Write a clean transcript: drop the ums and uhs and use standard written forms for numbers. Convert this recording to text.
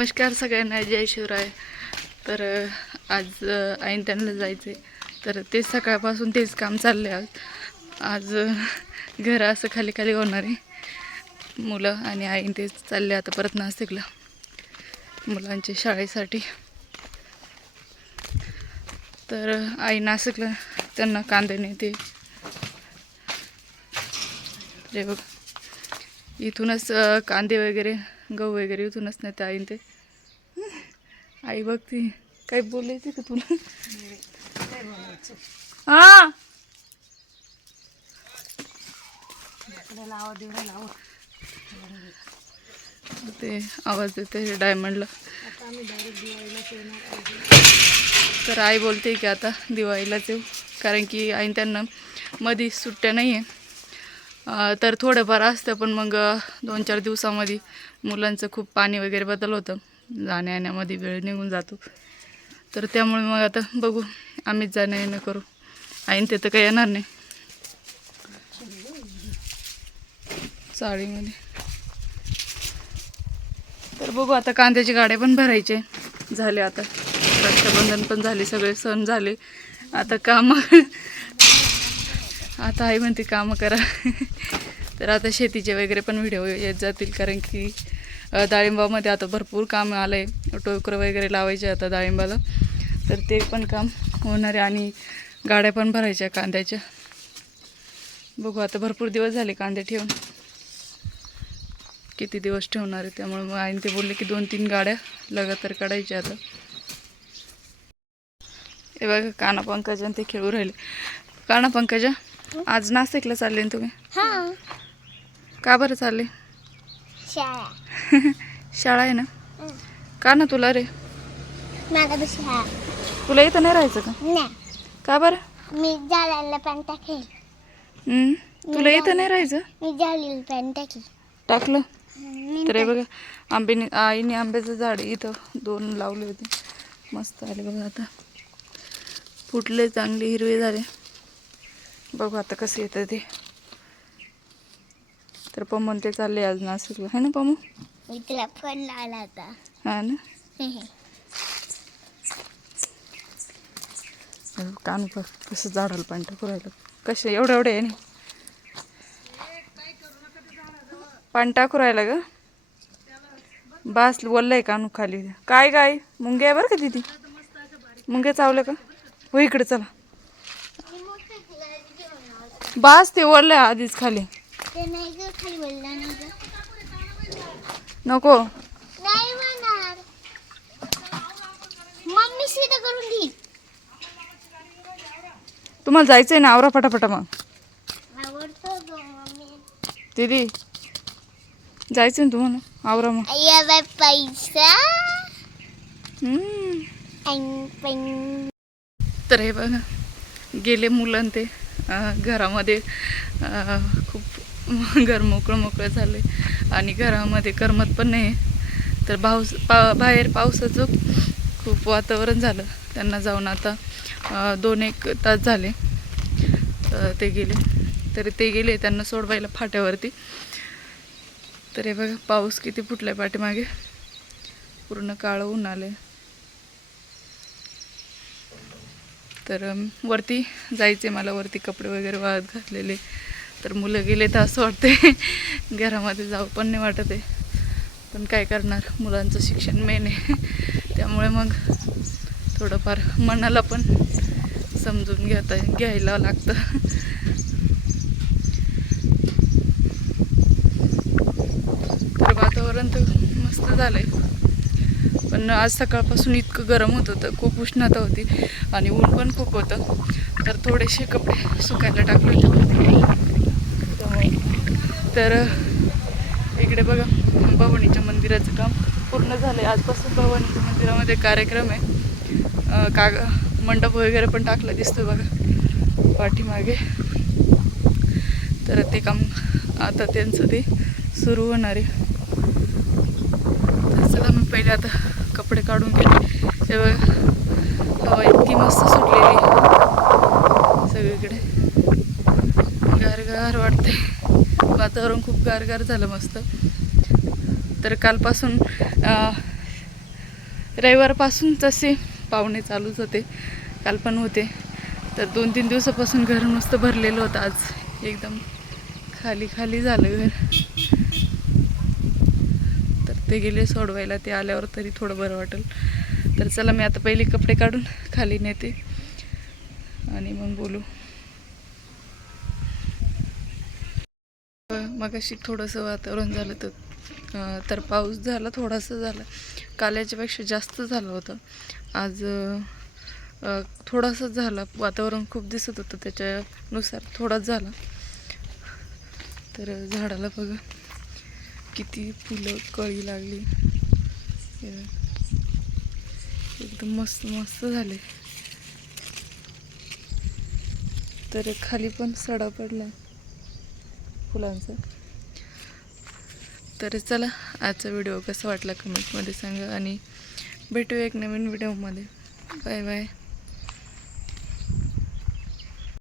नमस्कार सगळ्यांना, जय शिवराय. तर आज आईन त्यांना जायचं आहे, तर तेच सकाळपासून तेच काम चाललं आहे. आज घर असं खाली खाली होणार आहे. मुलं आणि आईन तेच चालले आता परत नाशिकला मुलांच्या शाळेसाठी. तर आई नाशिकला त्यांना कांदे नेते. ते बघ इथूनच कांदे वगैरे गहू वगैरे इथूनच नेते आईन ते. आई बघती काय बोलायचं का तुला? हा ते आवाज देते डायमंडला. तर आई बोलते की आता दिवाळीलाच येऊ, कारण की आई त्यांना मध्ये सुट्ट्या नाही आहे. तर थोडंफार असतं, पण मग 2-4 दिवसामध्ये मुलांचं खूप पाणी वगैरे बदल होतं, जाण्या येण्यामध्ये वेळ निघून जातो. तर त्यामुळे मग आता बघू, आम्हीच जाणं येणं करू. आईन ते तर काही येणार नाही चाळीमध्ये. तर बघू आता कांद्याची गाड्या पण भरायचे झाले, आता रक्षाबंधन पण झाले, सगळे सण झाले. आता काम आता आई म्हणते कामं करा. तर आता शेतीचे वगैरे पण व्हिडिओ येत जातील, कारण की डाळिंबामध्ये आता भरपूर काम आलं आहे. टोकरं वगैरे लावायचे आता डाळिंबाला, तर ते पण काम होणार आहे. आणि गाड्या पण भरायच्या कांद्याच्या. बघू आता भरपूर दिवस झाले कांदे ठेवून, किती दिवस ठेवणार आहे. त्यामुळे मग आईने ते बोलले की 2-3 गाड्या लगातार काढायच्या आता. हे बघा काना पंकजा ते खेळू राहिले. काना पंकजा, आज नाशिकला चालले ना तुम्ही? हां. का बरं चालले? शाळा. शाळा आहे ना? का ना तुला रे? मला बी शाळा. तुला इथं नाही राहायचं का? नाही. का बरं? मी जाळलेलं पॅन टाकेल. तुला इथं नाही राहायचं? मी जाळलेलं पॅन टाकेल. टाकलं? तर हे बघा आंब्याने, आईने आंब्याचं झाड इथं 2 लावले होते, मस्त आले बघा. आता फुटले, चांगले हिरवे झाले. बघू आता कसं येतं ते. तर पमन ते चालले आज नाशिकला, है ना पमू? मी तुला फोन लावला होता. हा ना. कान बघ कसं झाडाला पाणी टाकू राहिलं. कसं एवढं एवढं आहे ना पाणी टाकू राहिलं ग. बास वल्लय कानू खाली. काय काय मुंग्या आहे बरं का दिदी, मुंग्या चावल्या का? हो इकडे चला. बास ते वरलंय आधीच खाली. ते नाही ग, खाली बोलला नाही ग. नको नाही म्हणणार. मम्मी सीधा करून दी. तुम्हाला जायचंय ना, आवरा फटाफटा. मग आवडतो ग मम्मी. दीदी जायचं ना तुम्हाला, आवरा मग. अय्या बाय पैसा. तर हे बघा गेले मुलं ते घरामध्ये. खूप घर मोकळं मोकळं झालं आहे आणि घरामध्ये करमत पण नाही. तर बाहेर पावसाचं खूप वातावरण झालं. त्यांना जाऊन आता 2-1 तास झाले ते गेले. तर ते गेले त्यांना सोडवायला फाट्यावरती. तर हे बघा पाऊस किती फुटलाय पाठीमागे, पूर्ण काळं ऊन आलंय. तर वरती जायचे मला, वरती कपडे वगैरे वाळत घातलेले. तर मुलं गेले तर असं वाटते घरामध्ये जाऊ पण नाही वाटत आहे, पण काय करणार, मुलांचं शिक्षण मेन आहे. त्यामुळे मग थोडंफार मनाला पण समजून घ्यायला लागतं. तर वातावरण तर मस्त झालंय, पण आज सकाळपासून इतकं गरम होत होतं, खूप उष्णता होती आणि ऊन पण खूप होतं. तर थोडेसे कपडे सुकायला टाकले होते. तर इकडे बघा भवानीच्या मंदिराचं काम पूर्ण झालं आहे. आजपासून भवानीच्या मंदिरामध्ये कार्यक्रम आहे. मंडप वगैरे पण टाकला दिसतोय बघा पाठीमागे. तर ते काम आता त्यांचं ते सुरू होणार आहे. तर चला मी पहिले आता कपडे काढून घेते. ते बघा हवा इतकी मस्त सुटलेली सगळीकडे, गारगार वाटते. वातावरण खूप गारगार झालं मस्त. तर कालपासून रविवारपासून तसे पाहुणे चालूच होते, काल पण होते. तर 2-3 दिवसापासून घर नुसतं भरलेलं होतं. आज एकदम खाली खाली झालं घर. तर ते गेले सोडवायला, ते आल्यावर तरी थोडं बरं वाटेल. तर चला मी आता पहिले कपडे काढून खाली नेते आणि मग बोलू. मगाशी थोडंसं वातावरण झालं तर पाऊस झाला, थोडासा झाला. काल याच्यापेक्षा जास्त झालं होतं. आज थोडासाच झाला. वातावरण खूप दिसत होतं, त्याच्यानुसार थोडाच झाला. तर झाडाला बघा किती फुलं कळी लागली, एकदम मस्त मस्त झाले. तर खाली पण सडा पडला फुलांचा. तर चला, आजचा व्हिडिओ कसा वाटला कमेंटमध्ये सांगा आणि भेटूया एक नवीन व्हिडिओमध्ये. Bye bye.